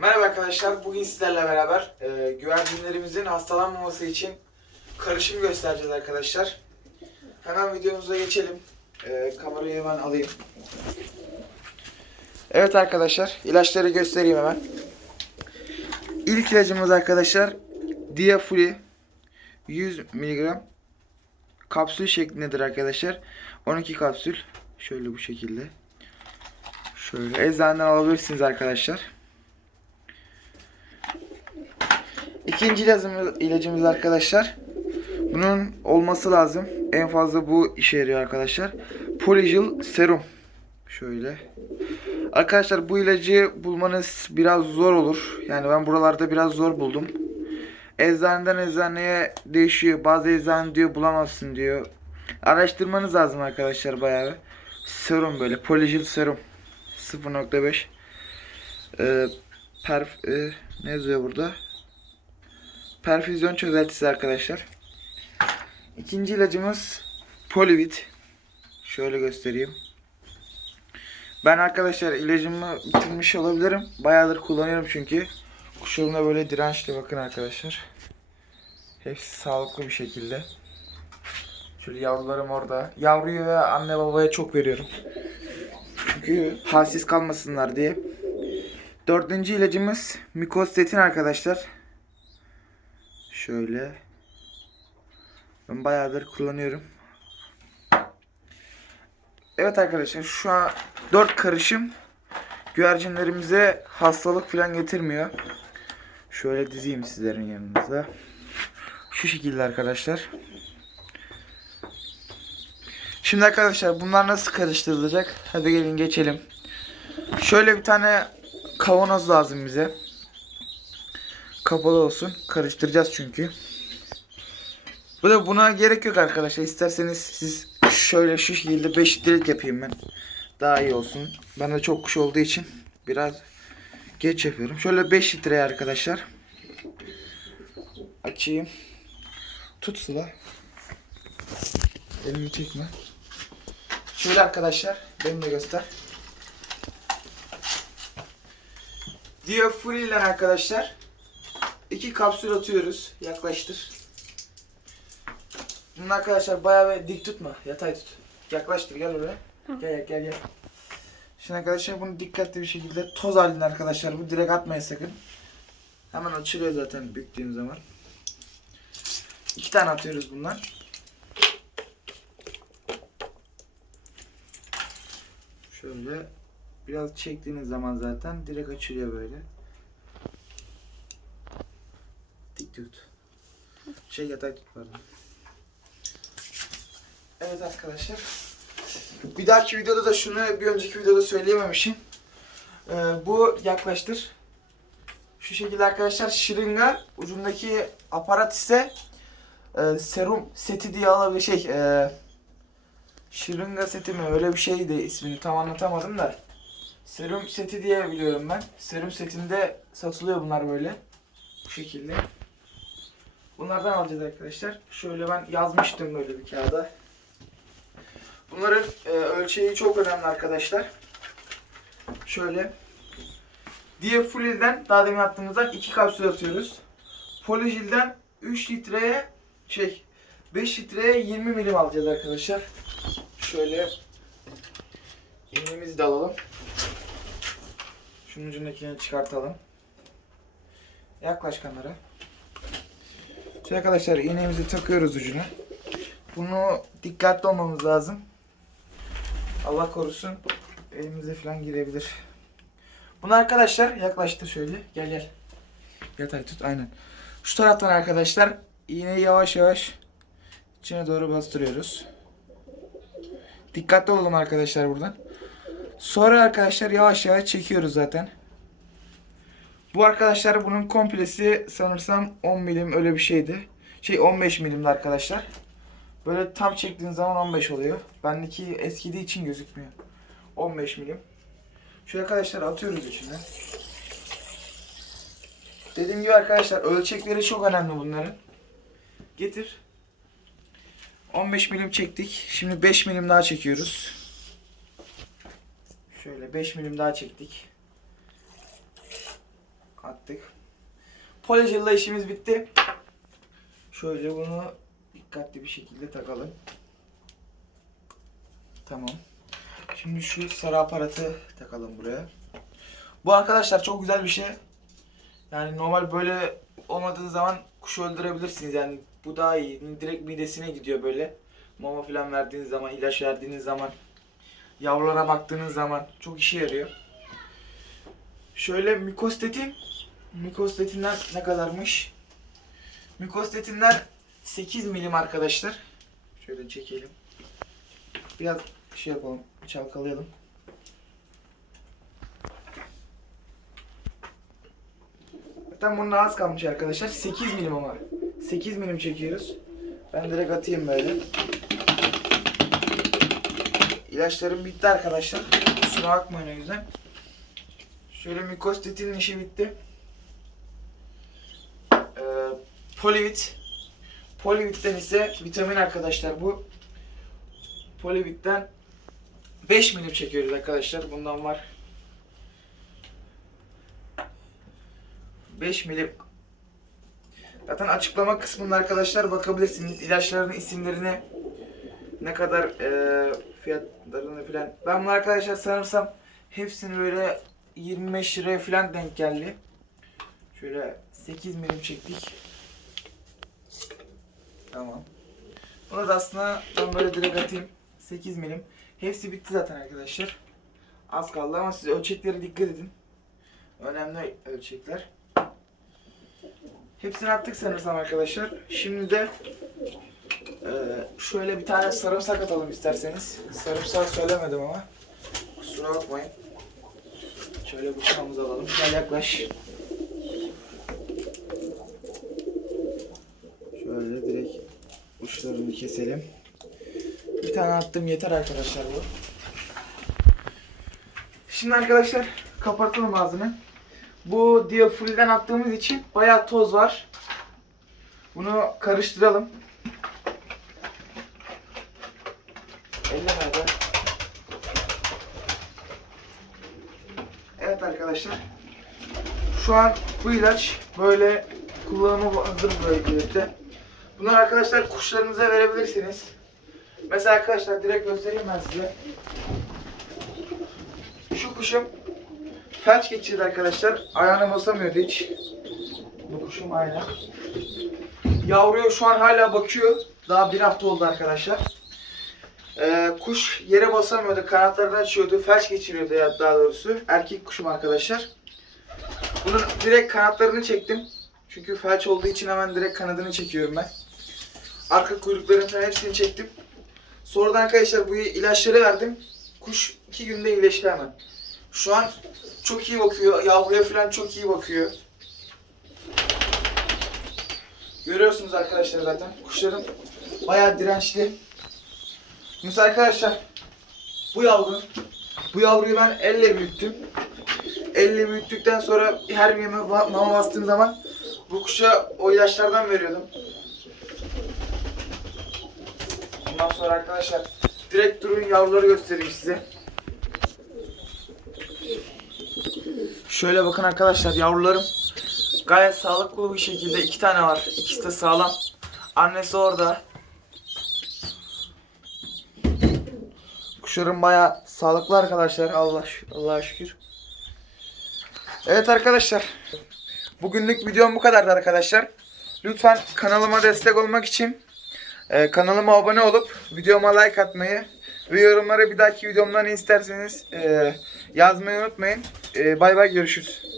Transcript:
Merhaba arkadaşlar. Bugün sizlerle beraber e, güvercinlerimizin hastalanmaması için karışım göstereceğiz arkadaşlar. Hemen videomuza geçelim. E, kamerayı hemen alayım. Evet arkadaşlar, ilaçları göstereyim hemen. İlk ilacımız arkadaşlar Diafuli 100 mg kapsül şeklindedir arkadaşlar. 12 kapsül şöyle bu şekilde. Şöyle eczaneden alabilirsiniz arkadaşlar. İkinci ilacımız, ilacımız arkadaşlar. Bunun olması lazım. En fazla bu işe yarıyor arkadaşlar. Polyjil serum. Şöyle. Arkadaşlar bu ilacı bulmanız biraz zor olur. Yani ben buralarda biraz zor buldum. Eczaneden eczaneye değişiyor. Bazı eczane diyor bulamazsın diyor. Araştırmanız lazım arkadaşlar bayağı. Serum böyle. Polyjil serum. 0.5 ee, perf e, ne yazıyor burada? Perfüzyon çözeltisi arkadaşlar. İkinci ilacımız Polivit. Şöyle göstereyim. Ben arkadaşlar ilacımı bitirmiş olabilirim. Bayağıdır kullanıyorum çünkü. Kuşlarımda böyle dirençli bakın arkadaşlar. Hepsi sağlıklı bir şekilde. Şöyle yavrularım orada. Yavruyu ve anne babaya çok veriyorum. Çünkü halsiz kalmasınlar diye. Dördüncü ilacımız Mikostetin arkadaşlar. Şöyle. Ben bayağıdır kullanıyorum. Evet arkadaşlar şu an 4 karışım güvercinlerimize hastalık falan getirmiyor. Şöyle dizeyim sizlerin yanınıza. Şu şekilde arkadaşlar. Şimdi arkadaşlar bunlar nasıl karıştırılacak? Hadi gelin geçelim. Şöyle bir tane kavanoz lazım bize. Kapalı olsun. Karıştıracağız çünkü. Bu da buna gerek yok arkadaşlar. İsterseniz siz şöyle şu şekilde 5 litrelik yapayım ben. Daha iyi olsun. Bende çok kuş olduğu için biraz geç yapıyorum. Şöyle 5 litreye arkadaşlar. Açayım. Tut Sıla. Elimi çekme. Şöyle arkadaşlar. Beni de göster. Diafuri'den arkadaşlar. İki kapsül atıyoruz. Yaklaştır. Bunu arkadaşlar bayağı bir dik tutma. Yatay tut. Yaklaştır gel oraya. Gel gel gel gel. Şimdi arkadaşlar bunu dikkatli bir şekilde toz halinde arkadaşlar bu direkt atmayın sakın. Hemen açılıyor zaten büktüğün zaman. İki tane atıyoruz bundan. Şöyle biraz çektiğiniz zaman zaten direkt açılıyor böyle. Tut. Şey yatay tut pardon. Evet arkadaşlar. Bir dahaki videoda da şunu bir önceki videoda söyleyememişim. Ee, bu yaklaştır. Şu şekilde arkadaşlar şırınga ucundaki aparat ise e, serum seti diye alabilir şey e, şırınga seti mi öyle bir şeydi ismini tam anlatamadım da serum seti diye biliyorum ben. Serum setinde satılıyor bunlar böyle. Bu şekilde. Bunlardan alacağız arkadaşlar. Şöyle ben yazmıştım böyle bir kağıda. Bunların e, ölçeği çok önemli arkadaşlar. Şöyle. Diafulil'den daha demin attığımızdan 2 kapsül atıyoruz. Polijil'den 3 litreye şey 5 litreye 20 milim alacağız arkadaşlar. Şöyle iğnemizi de alalım. Şunun ucundakini çıkartalım. Yaklaş kamera. Şimdi arkadaşlar iğnemizi takıyoruz ucuna. Bunu dikkatli olmamız lazım. Allah korusun elimize falan girebilir. Bunu arkadaşlar yaklaştır şöyle. Gel gel. Yatay tut aynen. Şu taraftan arkadaşlar iğneyi yavaş yavaş içine doğru bastırıyoruz. Dikkatli olalım arkadaşlar buradan. Sonra arkadaşlar yavaş yavaş çekiyoruz zaten. Bu arkadaşlar bunun komplesi sanırsam 10 milim öyle bir şeydi. Şey 15 milimdi arkadaşlar. Böyle tam çektiğin zaman 15 oluyor. Bendeki eskidiği için gözükmüyor. 15 milim. Şu arkadaşlar atıyoruz içine. Dediğim gibi arkadaşlar ölçekleri çok önemli bunların. Getir. 15 milim çektik. Şimdi 5 milim daha çekiyoruz. Şöyle 5 milim daha çektik. Attık. Polajıl'la işimiz bitti. Şöyle bunu dikkatli bir şekilde takalım. Tamam. Şimdi şu sarı aparatı takalım buraya. Bu arkadaşlar çok güzel bir şey. Yani normal böyle olmadığı zaman kuşu öldürebilirsiniz. Yani bu daha iyi. Direkt midesine gidiyor böyle. Mama falan verdiğiniz zaman, ilaç verdiğiniz zaman, yavrulara baktığınız zaman çok işe yarıyor. Şöyle mikostetin, mikostetinler ne kadarmış? Mikostetinler 8 milim arkadaşlar. Şöyle çekelim. Biraz şey yapalım, çalkalayalım. Zaten bunun az kalmış arkadaşlar. 8 milim ama. 8 milim çekiyoruz. Ben direkt atayım böyle. İlaçlarım bitti arkadaşlar. Kusura bakmayın o yüzden. Şöyle mikostetin işi bitti. Ee, polivit. Polivit'ten ise vitamin arkadaşlar bu. Polivit'ten 5 milim çekiyoruz arkadaşlar. Bundan var. 5 milim. Zaten açıklama kısmında arkadaşlar bakabilirsiniz. İlaçların isimlerini ne kadar e, fiyatlarını filan. Ben bunu arkadaşlar sanırsam hepsini böyle 25 liraya filan denk geldi. Şöyle 8 milim çektik. Tamam. Bunu da aslında ben böyle direkt atayım. 8 milim. Hepsi bitti zaten arkadaşlar. Az kaldı ama siz ölçeklere dikkat edin. Önemli ölçekler. Hepsini attık sanırsam arkadaşlar. Şimdi de e, şöyle bir tane sarımsak atalım isterseniz. Sarımsak söylemedim ama. Kusura bakmayın. Şöyle bıçağımızı alalım. Gel yaklaş. Şöyle direkt uçlarını keselim. Bir tane attım yeter arkadaşlar bu. Şimdi arkadaşlar kapatalım ağzını. Bu diyafulden attığımız için bayağı toz var. Bunu karıştıralım. Elleme be. Evet arkadaşlar. Şu an bu ilaç böyle kullanıma hazır böylelikle. Bunları arkadaşlar kuşlarınıza verebilirsiniz. Mesela arkadaşlar direkt göstereyim ben size. Şu kuşum felç geçirdi arkadaşlar. Ayağına basamıyordu hiç. Bu kuşum aynen. Yavruya şu an hala bakıyor. Daha bir hafta oldu arkadaşlar. Ee, kuş yere basamıyordu. Kanatlarını açıyordu. Felç geçiriyordu ya daha doğrusu. Erkek kuşum arkadaşlar. Bunun direkt kanatlarını çektim. Çünkü felç olduğu için hemen direkt kanadını çekiyorum ben. Arka kuyruklarını falan hepsini çektim. Sonradan arkadaşlar bu ilaçları verdim. Kuş iki günde iyileşti hemen. Şu an çok iyi bakıyor. Yavruya falan çok iyi bakıyor. Görüyorsunuz arkadaşlar zaten. Kuşlarım bayağı dirençli. Mesela arkadaşlar bu yavru bu yavruyu ben elle büyüttüm. Elle büyüttükten sonra her yeme mama bastığım zaman bu kuşa o ilaçlardan veriyordum. Ondan sonra arkadaşlar direkt durun yavruları göstereyim size. Şöyle bakın arkadaşlar yavrularım gayet sağlıklı bir şekilde iki tane var. İkisi de sağlam. Annesi orada. Kuşlarım baya sağlıklı arkadaşlar. Allah Allah'a şükür. Evet arkadaşlar. Bugünlük videom bu kadardı arkadaşlar. Lütfen kanalıma destek olmak için e, kanalıma abone olup videoma like atmayı ve yorumlara bir dahaki videomdan isterseniz e, yazmayı unutmayın. E, bay bay görüşürüz.